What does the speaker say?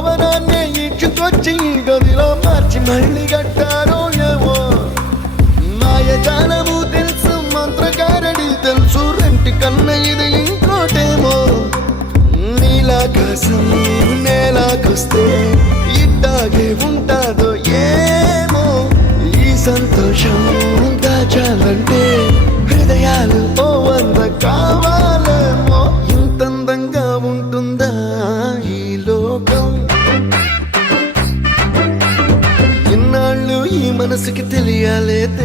భవనాన్ని ఇచ్చుకొచ్చి గదిలో మార్చి మళ్ళీ కట్టారో ఏమో మాయజాలము తెలుసు మంత్రకారడి తెలుసు రెంటి కన్న ఇది ఇంకోటేమో నీలాకాశం నేలాకొస్తే ఇట్టాగే ఉంటాదో ఏమో ఈ సంతోషం దాచాలంటే హృదయాలు ఓ వంద కావాలేమో ఇంతందంగా ఉంటుందా ఈ లోకం ఇన్నాళ్ళు ఈ మనసుకి తెలియాలే